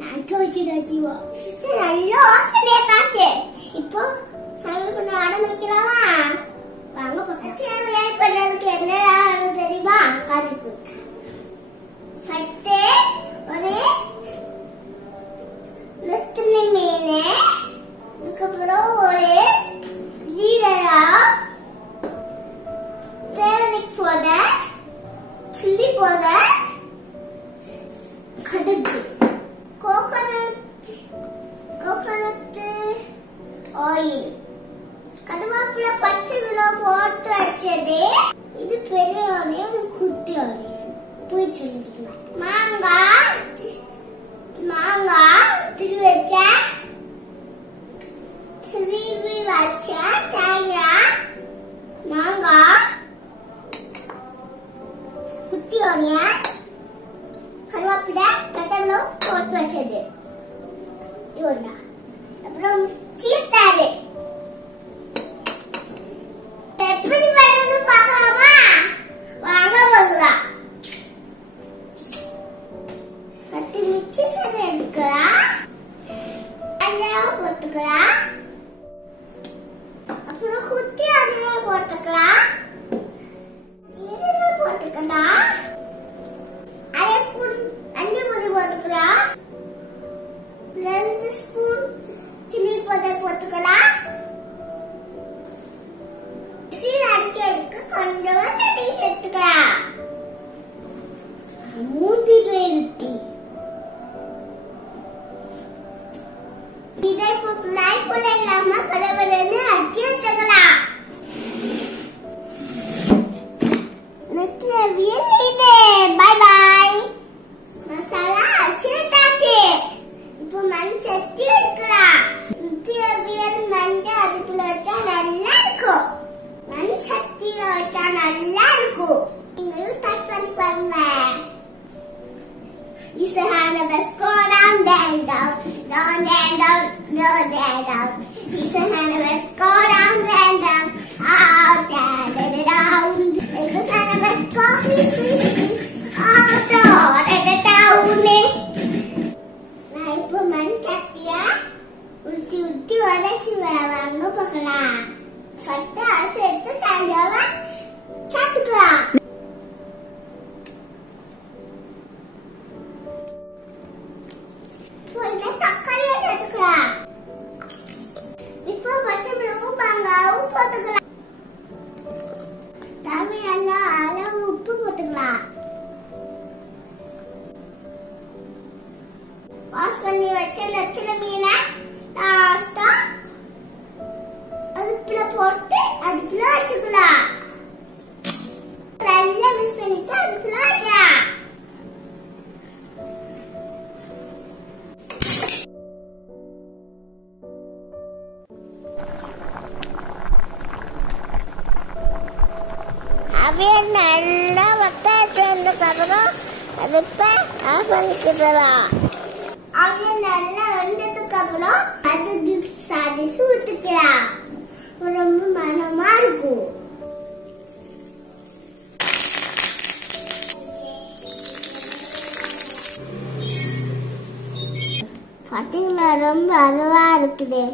நான் துவைச்சிடுவா நல்ல வாசனையா காச்சு. இப்போ சமையல் பண்ண ஆரம்பிக்கலாமா? வாங்க பக்கத்துல வேலை பண்றதுக்கு என்ன தெரியுமா? காட்டுக்கு சட்டை, ஒரு நெத்திலி மீன், அதுக்கப்புறம் ஒரு ஜீரா, தேவனைக்கு போத சில்லி போத கடுகு, கோகனட் ஆயில், கருவேப்பிலை, பச்சை மிளகாய் போட்டு வச்சது. இது பெரிய ஆனியன், குட்டி ஆனியன் போயிட்டு மாங்காய் திருவி வச்ச தேங்காய், மாங்காய், குட்டி ஆனியன், கருவேப்பிலை, பச்சை மிளகாய் போட்டு வச்சது. இவ்வளோ. அப்புறம் சீஸ் சாறு. எப்படி பண்ணுறது பார்க்கலாமா? வாங்க போகலாம். பத்து மிச்சி சாறு எடுக்கலாம், வெங்காயம் போட்டுக்கலாம், அப்புறம் குட்டி ஆனியன் போட்டுக்கலாம், ஜீரகம் போட்டுக்கலாம், அரை ஸ்பூன் அஞ்சு பொடி போட்டுக்கலாம், 2 ஸ்பூன் சில்லி பவுடர் போட்டுக்கலாம். அடிக்கிறதுக்கு கொஞ்சமா தண்ணி சேர்த்துக்கலாம். மூடி வெட்டி இதை லைட் போல இல்லாம பரபரன்னு அடிச்சு வச்சுக்கலாம். பாய் பாய். மசாலா அரைச்சாச்சு. இப்போ மண் சட்டி எடுக்கலாம். மஞ்சள் அதுக்குள்ள வச்சா நல்லா இருக்கும். மண் சட்டியில வச்சா நல்லா இருக்கும். நீங்களும் ட்ரை பண்ணி பாருங்க. Is the hand of us go down, down, down, down, down, down, down, down, down. Is the hand of us go down, down, down, out, down, down, down. Is the hand of us go fish, fish, fish, out, down, down, down. நான் இப்போ மண் சட்டியா உருட்டி உருட்டி உரைச்சி வாங்க பார்க்கலாம். சட்டை அரைச்சி எடுத்து தஞ்சாவ சாத்துக்கலாம். தக்காளியை சேர்த்துக்கலாம். இப்போ பச்சை மிளகாய் வெங்காயம் போட்டுக்கலாம். தேவையான அளவு உப்பு போட்டுக்கலாம். வாஷ் பண்ணி வச்ச நெத்திலி மீனை லாஸ்டா அதுக்குள்ள போட்டு அதுக்குள்ள வச்சுக்கலாம். நல்லா மிக்ஸ் பண்ணிட்டு அதுக்குள்ள வைக்கலாம். அவைய நல்லா வத்ததுக்கப்புறம் அது இப்ப ஆஃப் பண்ணிக்கலாம். அவைய நல்லா வெந்ததுக்கு அப்புறம் அதுக்கு சாதி ஊத்திக்கலாம். ரொம்ப மனமா இருக்கும். பாத்தீங்களா, ரொம்ப அருவா இருக்குது.